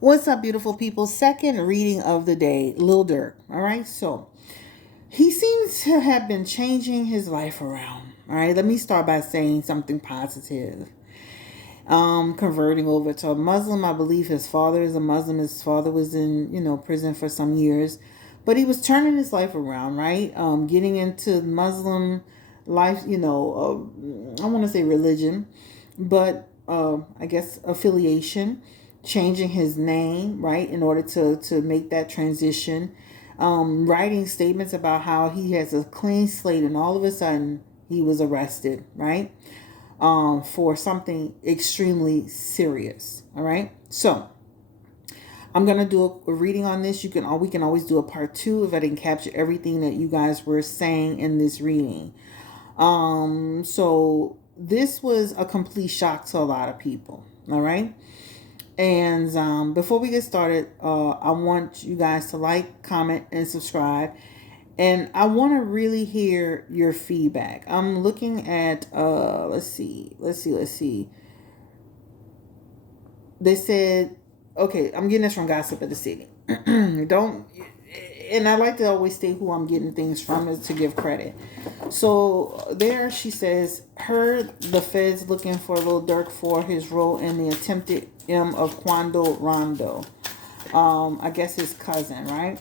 What's up, beautiful people? Second reading of the day, Lil Durk. All right, so he seems to have been changing his life around. All right, let me start by saying something positive. Converting over to a Muslim. I believe his father is a Muslim. His father was in, prison for some years, but he was turning his life around, right? Getting into Muslim life, I want to say religion, but I guess affiliation, changing his name, right, in order to make that transition. Writing statements about how he has a clean slate, and all of a sudden he was arrested, right? For something extremely serious. All right. So I'm gonna do a reading on this. We can always do a part two if I didn't capture everything that you guys were saying in this reading. So this was a complete shock to a lot of people. All right. And before we get started, I want you guys to like, comment, and subscribe. And I want to really hear your feedback. I'm looking at let's see. They said, okay, I'm getting this from Gossip of the City. Don't, and I like to always state who I'm getting things from is to give credit. So there she says, heard the feds looking for Lil Durk for his role in the attempted M of Quando Rondo. I guess his cousin, right?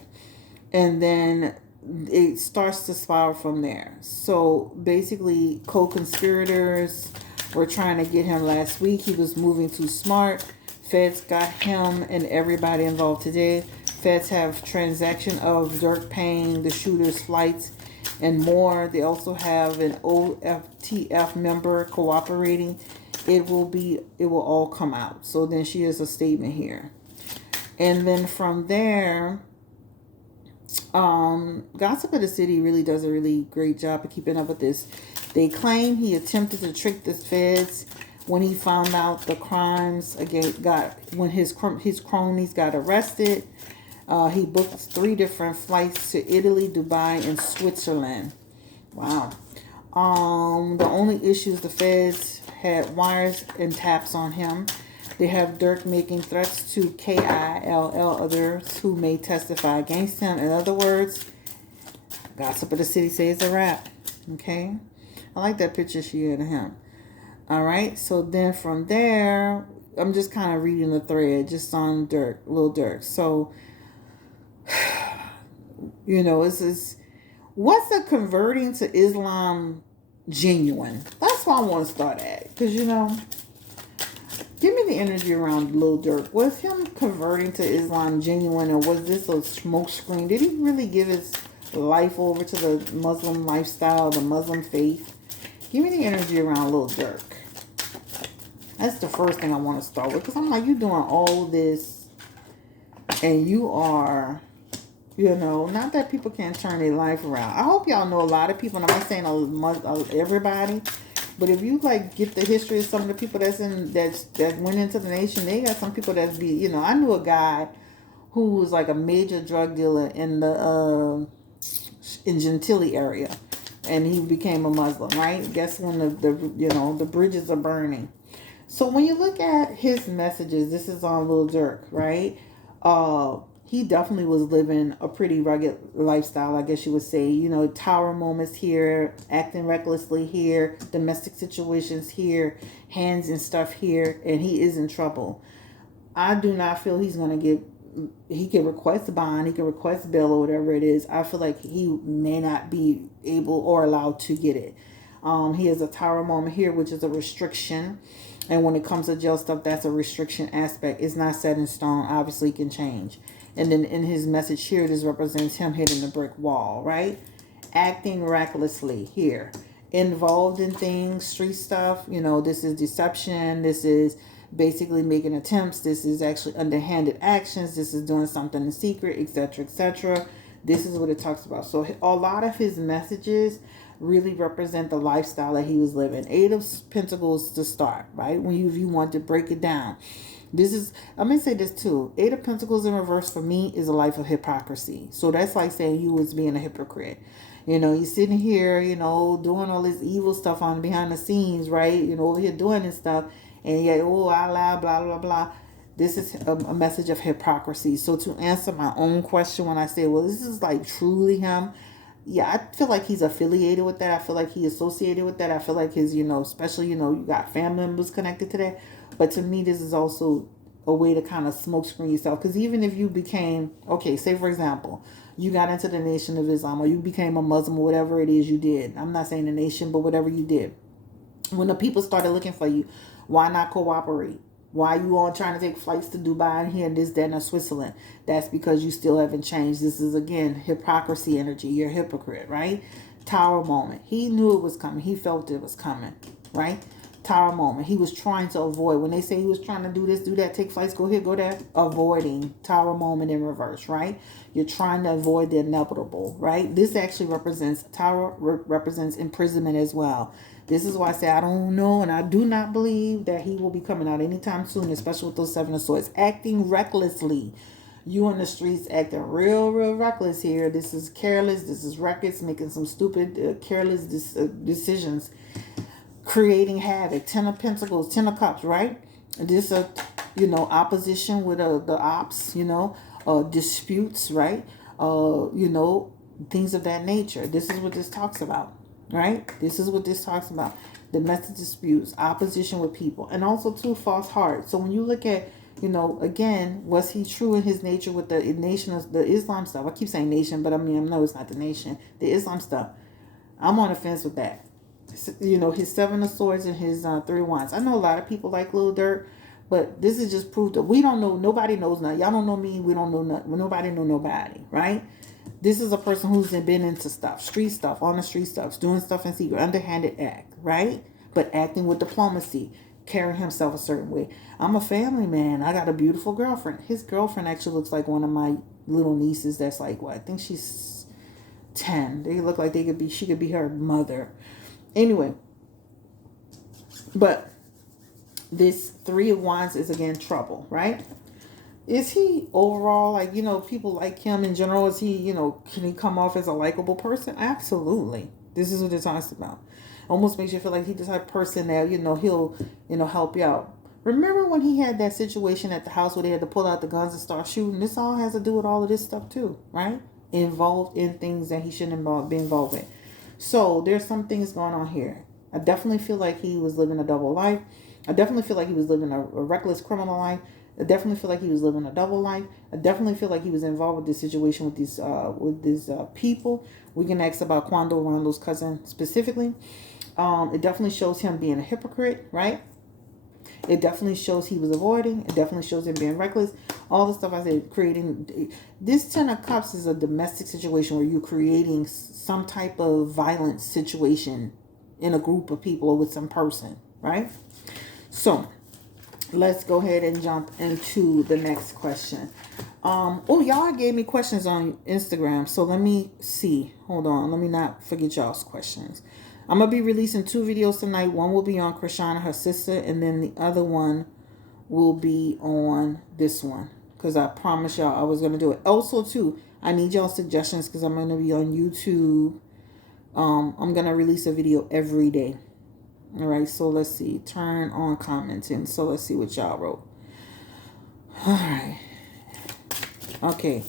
And then it starts to spiral from there. So basically, co-conspirators were trying to get him last week. He was moving too smart. Feds got him and everybody involved today. Feds have transaction of Durk paying the shooter's flights and more. They also have an OFTF member cooperating. It will all come out. So then she has a statement here. And then from there, Gossip of the City really does a really great job of keeping up with this. They claim he attempted to trick the feds when he found out the crimes again when his cronies got arrested. He booked 3 different flights to Italy, Dubai, and Switzerland. Wow. The only issues, the feds had wires and taps on him. They have Durk making threats to KILL others who may testify against him. In other words, Gossip of the City says a wrap. Okay? I like that picture she had of him. All right? So then from there, I'm just kind of reading the thread just on Durk, Lil Durk. So, it's what's a converting to Islam genuine? That's what I want to start at. Because, give me the energy around Lil Durk. Was him converting to Islam genuine, or was this a smoke screen? Did he really give his life over to the Muslim lifestyle, the Muslim faith? Give me the energy around Lil Durk. That's the first thing I want to start with, because I'm like, you doing all this, and you are, not that people can't turn their life around. I hope y'all know a lot of people, and I'm not saying everybody, but if you get the history of some of the people that went into the nation, they got some people that's I knew a guy who was like a major drug dealer in the in Gentilly area, and he became a Muslim, right? Guess when the bridges are burning. So when you look at his messages, this is on Lil Durk, right? He definitely was living a pretty rugged lifestyle, I guess you would say. Tower moments here, acting recklessly here, domestic situations here, hands and stuff here, and he is in trouble. I do not feel he's going to get. He can request a bond, he can request bail or whatever it is. I feel like he may not be able or allowed to get it. He has a tower moment here, which is a restriction. And when it comes to jail stuff, that's a restriction aspect. It's not set in stone. Obviously, it can change. And then in his message here, this represents him hitting the brick wall, right? Acting recklessly here. Involved in things, street stuff. This is deception. This is basically making attempts. This is actually underhanded actions. This is doing something in secret, etc., etc. This is what it talks about. So a lot of his messages really represent the lifestyle that he was living. 8 of Pentacles to start, right? When you want to break it down. I'm going to say this too. 8 of Pentacles in reverse for me is a life of hypocrisy. So that's like saying you was being a hypocrite. You're sitting here, doing all this evil stuff on behind the scenes, right? Over here doing this stuff. And yet, I lie, blah, blah, blah. This is a message of hypocrisy. So to answer my own question when I say, well, this is like truly him. Yeah, I feel like he's affiliated with that. I feel like he associated with that. I feel like his, especially, you got family members connected to that. But to me, this is also a way to kind of smokescreen yourself. Because even if you became, okay, say for example, you got into the Nation of Islam or you became a Muslim or whatever it is you did. I'm not saying the nation, but whatever you did. When the people started looking for you, why not cooperate? Why you all trying to take flights to Dubai and here and this, that, and Switzerland? That's because you still haven't changed. This is, again, hypocrisy energy. You're a hypocrite, right? Tower moment. He knew it was coming. He felt it was coming, right? Tower moment. He was trying to avoid. When they say he was trying to do this, do that, take flights, go here, go there. Avoiding. Tower moment in reverse, right? You're trying to avoid the inevitable, right? This actually represents, Tower represents imprisonment as well. This is why I say I don't know and I do not believe that he will be coming out anytime soon, especially with those Seven of Swords. Acting recklessly. You on the streets acting real reckless here. This is careless. This is reckless, making some stupid, careless decisions. Creating havoc. Ten of Pentacles, Ten of Cups, right? This, opposition with the ops, disputes, right? Things of that nature. This is what this talks about. Right? This is what this talks about. Domestic disputes, opposition with people, and also too, false heart. So when you look at, again, was he true in his nature with the nation of the Islam stuff? I keep saying nation, but I know it's not the nation. The Islam stuff. I'm on the fence with that. His Seven of Swords and his Three of Wands. I know a lot of people like Lil Durk, but this is just proof that we don't know. Nobody knows nothing. Y'all don't know me. We don't know nothing. Nobody know nobody. Right? This is a person who's been into stuff, street stuff, on the street stuff, doing stuff in secret, underhanded act, right? But acting with diplomacy, carrying himself a certain way. I'm a family man. I got a beautiful girlfriend. His girlfriend actually looks like one of my little nieces that's like, I think she's 10. They look like she could be her mother. Anyway, but this Three of Wands is, again, trouble, right? Is he overall, people like him in general? Is he, can he come off as a likable person? Absolutely. This is what it talks about. Almost makes you feel like he's the type of person that, he'll, help you out. Remember when he had that situation at the house where they had to pull out the guns and start shooting? This all has to do with all of this stuff too, right? Involved in things that he shouldn't be involved in. So there's some things going on here. I definitely feel like he was living a double life. I definitely feel like he was living a reckless criminal life. I definitely feel like he was living a double life. I definitely feel like he was involved with this situation with these people. We can ask about Quando Rondo's cousin specifically. It definitely shows him being a hypocrite, right? It definitely shows he was avoiding. It definitely shows him being reckless. All the stuff I said, creating. This Ten of Cups is a domestic situation where you're creating some type of violent situation in a group of people or with some person, right? So let's go ahead and jump into the next question. Y'all gave me questions on Instagram, so let me see. Hold on, let me not forget y'all's questions. I'm going to be releasing 2 videos tonight. One will be on Krishana, her sister, and then the other one will be on this one, because I promised y'all I was going to do it. Also, too, I need y'all suggestions because I'm going to be on YouTube. I'm going to release a video every day. All right, so let's see. Turn on commenting. So let's see what y'all wrote. All right. Okay.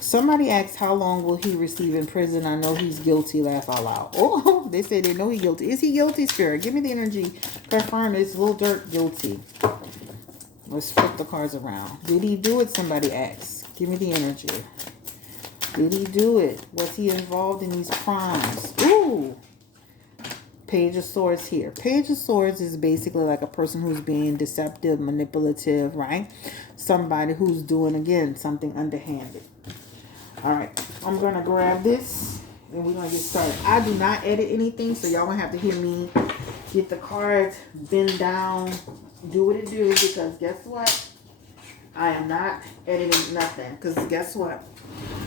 Somebody asked, how long will he receive in prison? I know he's guilty. Laugh out loud. Oh, they say they know he's guilty. Is he guilty, Spirit? Give me the energy. Confirm it's Lil Durk guilty. Let's flip the cards around. Did he do it? Somebody asked. Give me the energy. Did he do it? Was he involved in these crimes? Ooh. Page of Swords here. Page of Swords is basically like a person who's being deceptive, manipulative, right? Somebody who's doing, again, something underhanded. All right, I'm going to grab this and we're going to get started. I do not edit anything, so y'all going to have to hear me get the cards, bend down, do what it do, because guess what? I am not editing nothing, because guess what?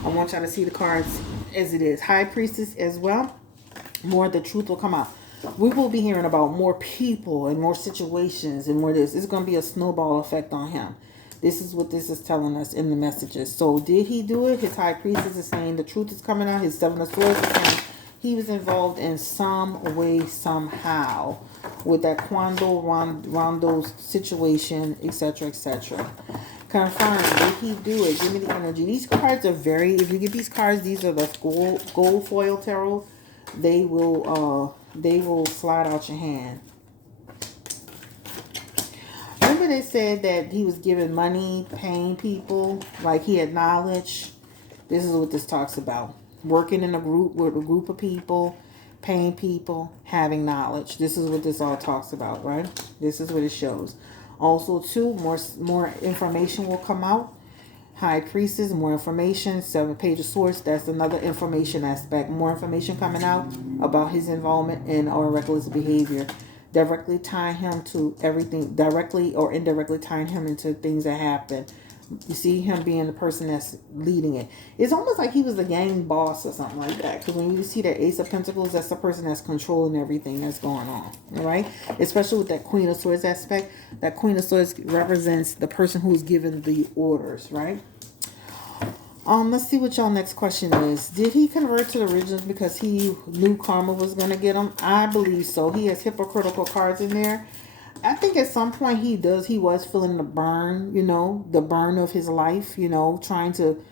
I want y'all to see the cards as it is. High Priestess as well. More of the truth will come out. We will be hearing about more people and more situations and more this. It's going to be a snowball effect on him. This is what this is telling us in the messages. So did he do it? His High Priestess is saying the truth is coming out. His Seven of Swords is saying he was involved in some way, somehow. with that Rondo situation, etc., etc. Confirm. Did he do it? Give me the energy. These cards are very. If you get these cards, these are the gold foil tarot. They will slide out your hand. Remember they said that he was giving money, paying people, like he had knowledge. This is what this talks about. Working in a group with a group of people, paying people, having knowledge. This is what this all talks about, right? This is what it shows. Also, too, more information will come out. High Priestess, more information. 7 Page of Swords, that's another information aspect. More information coming out about his involvement in or reckless behavior. Directly tying him to everything, directly or indirectly tying him into things that happen. You see him being the person that's leading it. It's almost like he was the gang boss or something like that. Because when you see that Ace of Pentacles, that's the person that's controlling everything that's going on. All right? Especially with that Queen of Swords aspect. That Queen of Swords represents the person who's given the orders, right? Let's see what y'all next question is. Did he convert to the originals because he knew karma was going to get him? I believe so. He has hypocritical cards in there. I think at some point he was feeling the burn, the burn of his life, trying to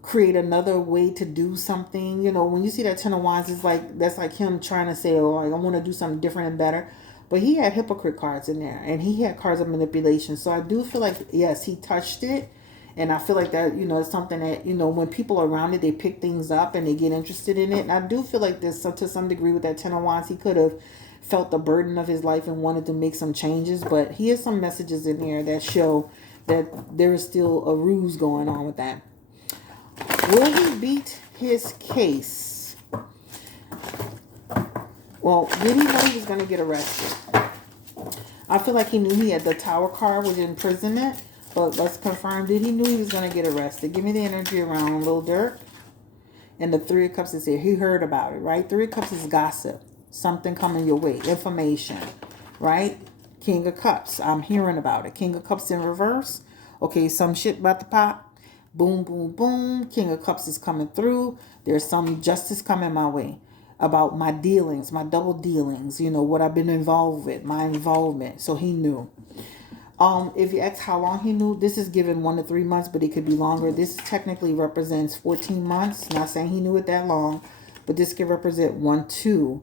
create another way to do something. When you see that Ten of Wands, that's like him trying to say, oh, I want to do something different and better. But he had hypocrite cards in there, and he had cards of manipulation. So I do feel like, yes, he touched it. And I feel like that, it's something that, when people are around it, they pick things up and they get interested in it. And I do feel like there's to some degree with that Ten of Wands, he could have felt the burden of his life and wanted to make some changes. But he has some messages in here that show that there is still a ruse going on with that. Will he beat his case? Well, did he know he was going to get arrested? I feel like he knew he had the Tower card with imprisonment. But let's confirm, did he knew he was going to get arrested? Give me the energy around Lil Durk. And the Three of Cups is here. He heard about it, right? Three of Cups is gossip. Something coming your way. Information, right? King of Cups. I'm hearing about it. King of Cups in reverse. Okay, some shit about to pop. Boom, boom, boom. King of Cups is coming through. There's some justice coming my way about my dealings, my double dealings, what I've been involved with, my involvement. So he knew. If you ask how long he knew, this is given 1 to 3 months, but it could be longer. This technically represents 14 months. Not saying he knew it that long, but this could represent 1, 2.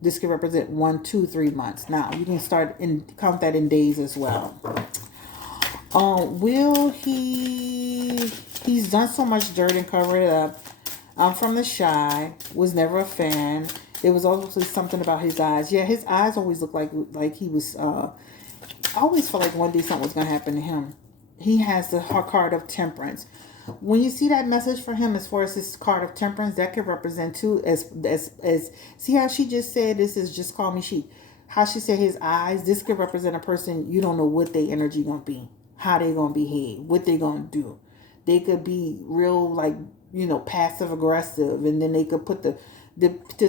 This could represent 1, 2, 3 months. Now you can count that in days as well. Will he's done so much dirt and covered it up. I'm from the Shy, was never a fan. There was also something about his eyes. Yeah, his eyes always looked like he was I always felt like one day something was going to happen to him. He has the card of temperance. When you see that message for him as far as his card of temperance, that could represent too as see how she just said this is just call me she. How she said his eyes, this could represent a person you don't know what their energy going to be, how they going to behave, what they going to do. They could be real passive aggressive, and then they could put the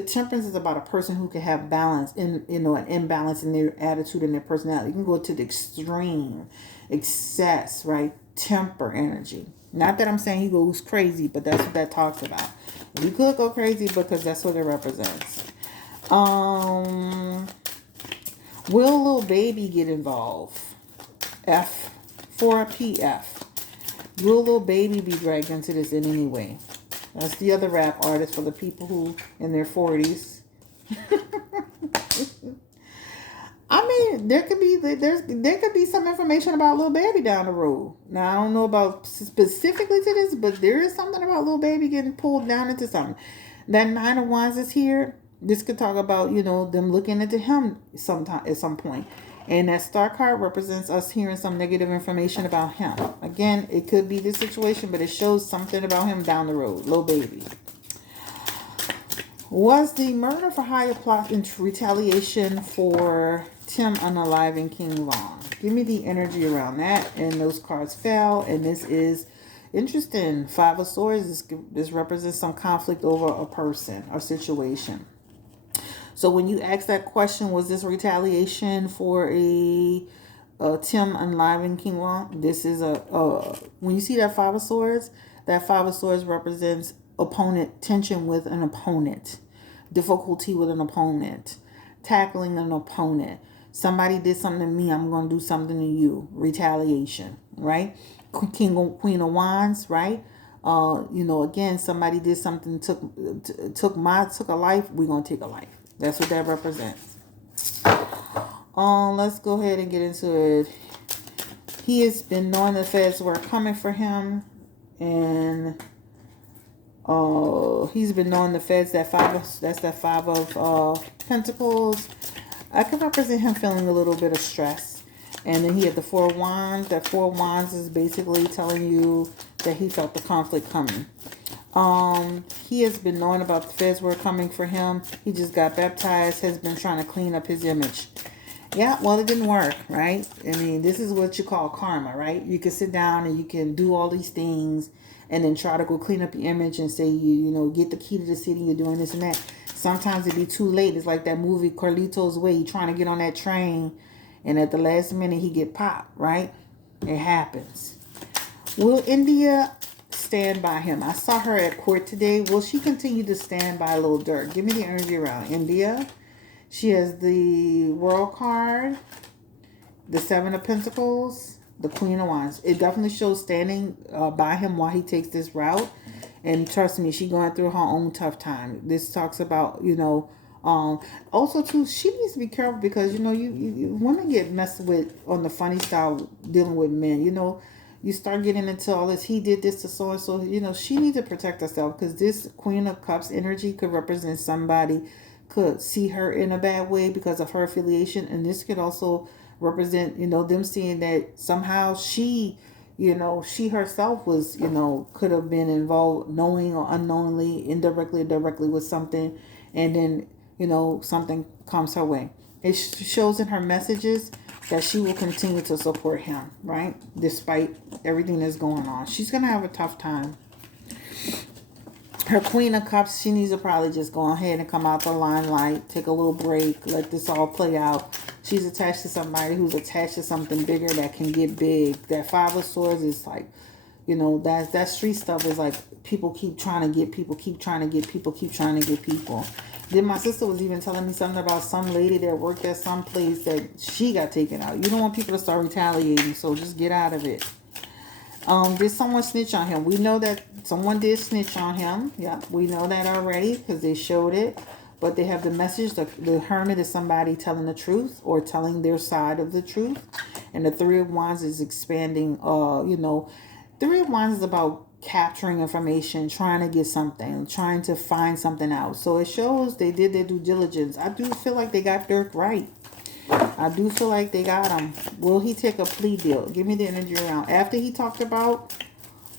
temperance is about a person who can have balance in an imbalance in their attitude and their personality. You can go to the extreme, excess, right? Temper energy. Not that I'm saying he goes crazy, but that's what that talks about. You could go crazy because that's what it represents. Will Lil Baby get involved? F for PF. Will Lil Baby be dragged into this in any way? That's the other rap artist for the people who in their 40s. I mean, there could be some information about Lil Baby down the road. Now I don't know about specifically to this, but there is something about Lil Baby getting pulled down into something. That Nine of Wands is here. This could talk about them looking into him sometime at some point. And that star card represents us hearing some negative information about him. Again, it could be this situation, but it shows something about him down the road. Lil Baby. Was the murder for hire plot in retaliation for Tim unaliving King Von? Give me the energy around that. And those cards fell. And this is interesting. 5 of Swords. This represents some conflict over a person or situation. So when you ask that question, was this retaliation for a Tim unaliving King Von? This is when you see that 5 of Swords represents opponent, tension with an opponent, difficulty with an opponent, tackling an opponent. Somebody did something to me, I'm going to do something to you. Retaliation, right? Queen of Wands, right? You know, again, somebody did something, took a life. We're gonna take a life. That's what that represents. Let's go ahead and get into it. He has been knowing the feds were coming for him, and he's been knowing the feds. That's that five of Pentacles. I could represent him feeling a little bit of stress. And then he had the Four of Wands. That Four of Wands is basically telling you that he felt the conflict coming. He has been knowing about the feds were coming for him. He just got baptized, has been trying to clean up his image. Yeah, well, it didn't work, right? I mean, this is what you call karma, right? You can sit down and you can do all these things and then try to go clean up your image and say, you know, get the key to the city, you're doing this and that. Sometimes it'd be too late. It's like that movie Carlito's Way. You're trying to get on that train and at the last minute he get popped, right? It happens. Will India stand by him? I saw her at court today. Will she continue to stand by Lil Durk? Give me the energy around India. She has the World card, the Seven of Pentacles, the Queen of Wands. It definitely shows standing by him while he takes this route. And trust me, she's going through her own tough time. This talks about, you know, also too, she needs to be careful because, you know, you women get messed with on the funny style dealing with men. You know, you start getting into all this. He did this to so and so. You know, she needs to protect herself because this Queen of Cups energy could represent somebody could see her in a bad way because of her affiliation, and this could also represent, you know, them seeing that somehow she, you know, she herself was, you know, could have been involved knowing or unknowingly, indirectly or directly with something, and then, you know, something comes her way. It shows in her messages that she will continue to support him, right? Despite everything that's going on. She's going to have a tough time. Her Queen of Cups, she needs to probably just go ahead and come out the limelight, take a little break, let this all play out. She's attached to somebody who's attached to something bigger that can get big. That Five of Swords is like, you know, that street stuff is like people keep trying to get people, keep trying to get people, keep trying to get people. Then my sister was even telling me something about some lady that worked at some place that she got taken out. You don't want people to start retaliating, so just get out of it. Did someone snitch on him? We know that someone did snitch on him. Yeah, we know that already because they showed it. But they have the message. The Hermit is somebody telling the truth or telling their side of the truth. And the Three of Wands is expanding. You know, Three of Wands is about capturing information, trying to get something, trying to find something out. So it shows they did their due diligence. I do feel like they got Durk right. I do feel like they got him. Will he take a plea deal? Give me the energy around. After he talked about,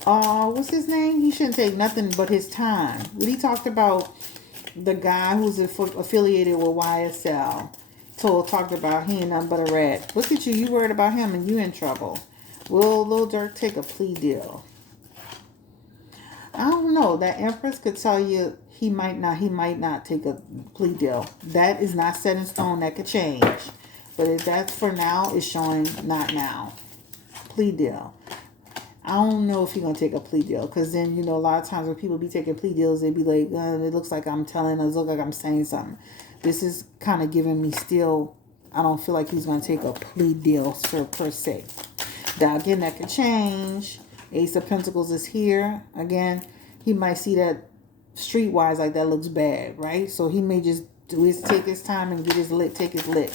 what's his name? He shouldn't take nothing but his time. When he talked about the guy who's affiliated with YSL, talked about he ain't nothing but a rat. Look at you. You worried about him and you in trouble. Will Lil Durk take a plea deal? I don't know. That Empress could tell you he might not take a plea deal. That is not set in stone. That could change. But if that's for now, it's showing not now. Plea deal. I don't know if he's going to take a plea deal. Because then, you know, a lot of times when people be taking plea deals, they be like, it looks like I'm telling us, look like I'm saying something. This is kind of giving me still, I don't feel like he's going to take a plea deal per se. Now, again, that could change. Ace of Pentacles is here. Again, he might see that streetwise like that looks bad, right? So he may just take his time and get his lick, take his lick.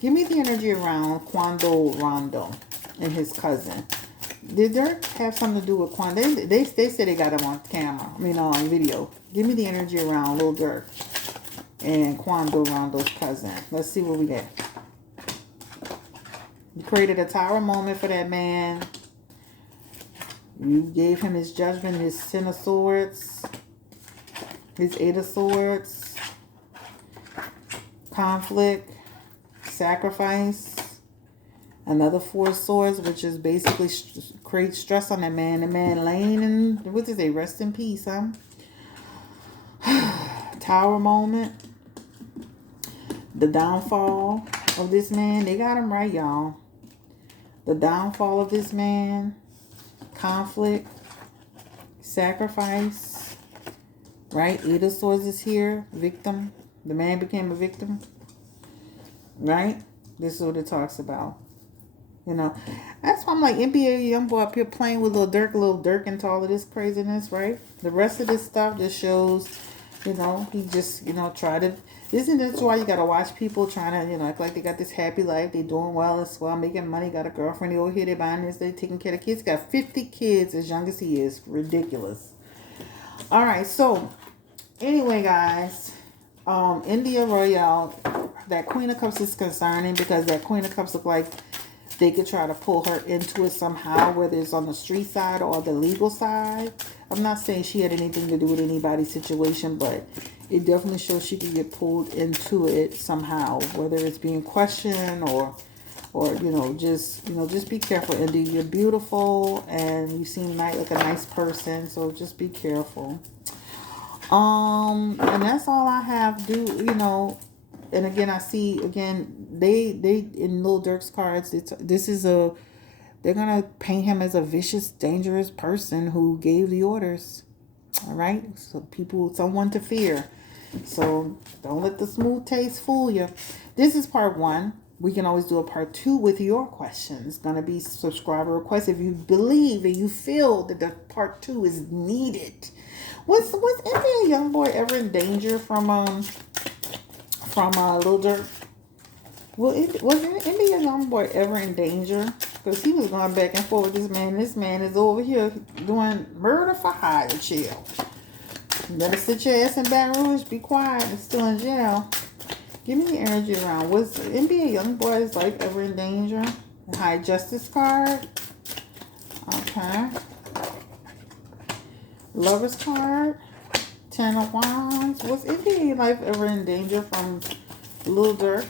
Give me the energy around Quando Rondo and his cousin. Did Durk have something to do with Quando? They said they got him on camera. I mean, on video. Give me the energy around Lil Durk and Quando Rondo's cousin. Let's see what we get. You created a tower moment for that man. You gave him his judgment, his Ten of Swords, his Eight of Swords, conflict, sacrifice, another Four of Swords, which is basically create stress on that man. The man laying in, what does they rest in peace, huh? Tower moment, the downfall of this man. They got him right, y'all. The downfall of this man. Conflict, sacrifice, right? Eight of Swords is here. Victim. The man became a victim, right? This is what it talks about. You know, that's why I'm like NBA young boy up here playing with Lil Durk into all of this craziness, right? The rest of this stuff just shows, he just, tried to. Isn't this why you gotta watch people trying to, act like they got this happy life, they doing well as well, making money, got a girlfriend, they over here, they buying this, they taking care of kids, got 50 kids as young as he is. Ridiculous. All right, so anyway, guys, India Royale, that Queen of Cups is concerning because that Queen of Cups look like they could try to pull her into it somehow, whether it's on the street side or the legal side. I'm not saying she had anything to do with anybody's situation, but it definitely shows she could get pulled into it somehow, whether it's being questioned or just be careful, Indy. You're beautiful and you seem like a nice person, so just be careful. And that's all I have. And again, I see again they in Lil Durk's cards. They're gonna paint him as a vicious, dangerous person who gave the orders. All right, so someone to fear. So don't let the smooth taste fool you. This is part 1. We can always do a part 2 with your questions. It's gonna be subscriber requests if you believe and you feel that the part 2 is needed. Was NBA young boy ever in danger from Lil Durk? Was NBA young boy ever in danger? Because he was going back and forth with this man. This man is over here doing murder for hire. Chill. You better sit your ass in Baton Rouge. Be quiet and still in jail. Give me the energy around. Was NBA young boy's life ever in danger? The High Justice card. Okay. Lover's card. 10 of Wands. Was NBA life ever in danger from Lil Durk?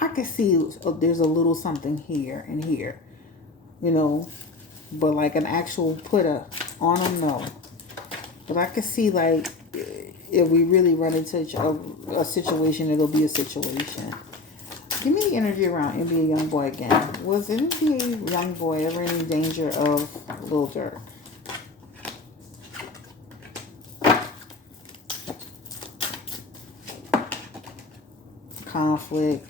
I can see there's a little something here and here, but like an actual put on them, no. But I can see like if we really run into a situation, it'll be a situation. Give me the energy around NBA Youngboy again. Was NBA Youngboy ever in danger of Lil Durk? Conflict.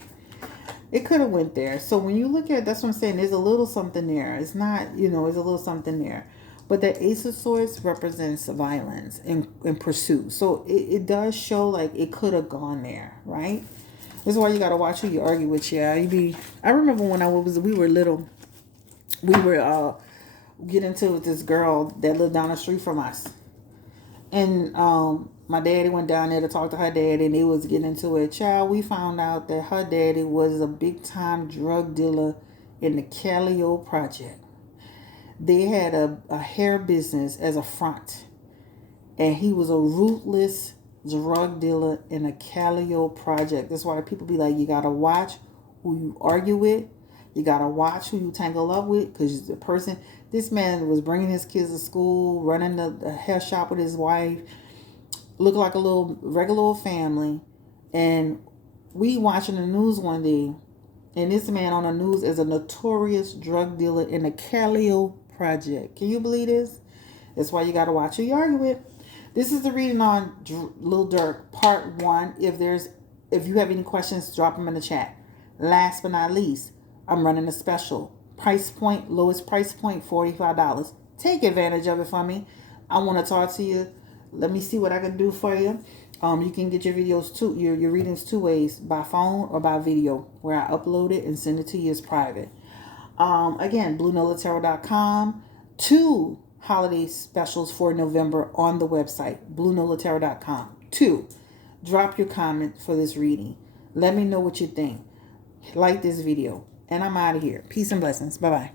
It could have went there. So when you look at, that's what I'm saying, there's a little something there. It's not, there's a little something there. But the Ace of Swords represents violence and pursuit. So it does show like it could have gone there, right? This is why you got to watch who you argue with. Yeah, I remember when we were little, we were get into with this girl that lived down the street from us. And my daddy went down there to talk to her daddy, and they was getting into it. Child, we found out that her daddy was a big-time drug dealer in the Callio Project. They had a hair business as a front, and he was a ruthless drug dealer in a Callio Project. That's why people be like, you got to watch who you argue with. You got to watch who you tangle up with, because the person, this man was bringing his kids to school, running the hair shop with his wife, looked like a regular old family. And we watching the news one day, and this man on the news is a notorious drug dealer in the Callio Project. Can you believe this? That's why you got to watch who you argue with. This is the reading on Lil Durk, part 1. If you have any questions, drop them in the chat. Last but not least, I'm running a special. Lowest price point, $45. Take advantage of it for me. I want to talk to you. Let me see what I can do for you. You can get your videos your readings 2 ways, by phone or by video, where I upload it and send it to you as private. Again, BlueNolaTarot.com. 2 holiday specials for November on the website, BlueNolaTarot.com. 2. Drop your comment for this reading. Let me know what you think. Like this video. And I'm out of here. Peace and blessings. Bye-bye.